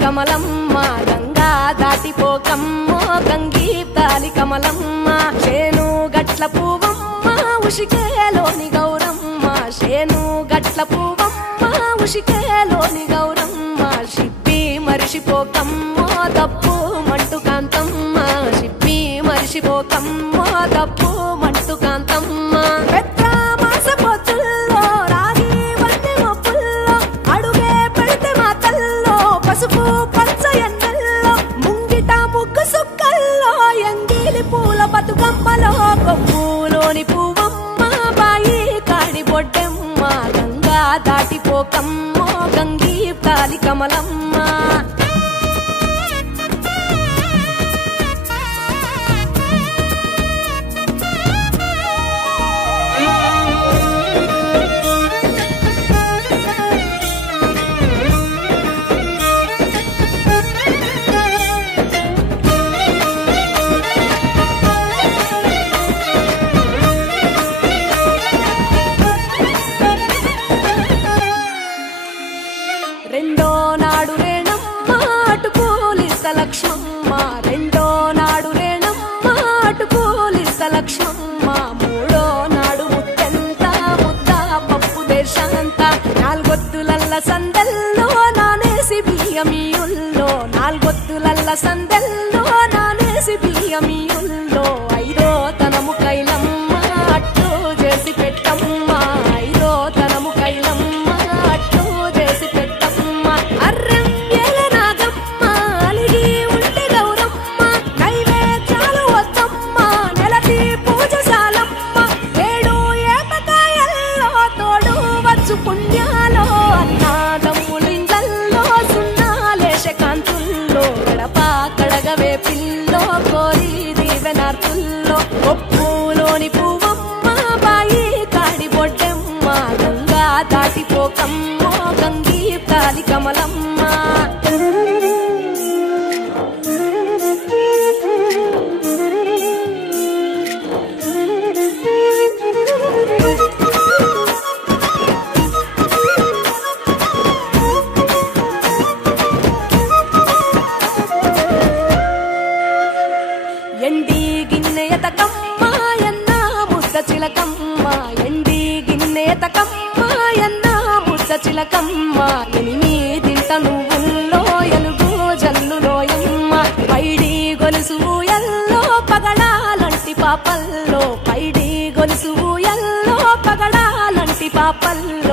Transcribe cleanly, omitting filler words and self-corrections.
కమలమ్మ గంగా దాటిపోకమ్మో గంగీతాలి కమలమ్మ శేను గట్ల పువ్వమ్మ ఉషికేలోని గౌరమ్మ శేను గట్ల పువ్వమ్మ ఉషికేలోని గౌరమ్మ షిప్పి మరిషిపోకమ్మో దప్పు మంటు కాంతమ్మ షిప్పి మరిషిపోకమ్మో దప్పు మంటు కాంతమ్మ కొప్పులోని పువ్వమ్మ బాయి కాడి బొడ్డెమ్మ గంగా దాటిపోకమ్మో గంగీతాలి కమలమ్మ రెండో నాడు రేణమ్మ అటుకూలిస్త లక్ష్మమ్మ రెండో నాడు రేణమ్మ అటుకూలిస్త లక్ష్మమ్మ మూడో నాడు ముత్తెంత ముద్ద పప్పు దేశంత నాలుగొత్తులల్ల సందెల్లో నానేసి బియ్యమియుల్లో నాలుగొత్తులల్ల సందెల్లో నానేసి బియ్యమియుల్లో ఐదో తనము కైలమ్మ అట్టు చేసి పెట్టమ్మ ఐదో తనము కైలమ్మ పుణ్యాలో అన్నాదమ్ములింగల్లో సున్నాలేశ కాంతుల్లో గడప కడగవే పిల్లో కోరి దీవెనార్తుల్లో కొప్పులోని పువ్వమ్మ బాయి కాడి బొడ్డెమ్మ గంగా దాటిపోకమ్మో గంగీతాలి కమలమ్మ ఎండి గిన్నెయతకమ్మ ఎన్న ముద్ద చిలకమ్మ ఎండి గిన్నెయతకమ్మ ఎన్న ముద్ద చిలకమ్మ ఎనిమిదింట నువ్వుల్లో ఎలుగు జల్లులోయమ్మ పైడి గొలుసు ఎల్లో పగడాలంటి పాపల్లో పైడి గొలుసు ఎల్లో పగడాలంటి పాపల్లో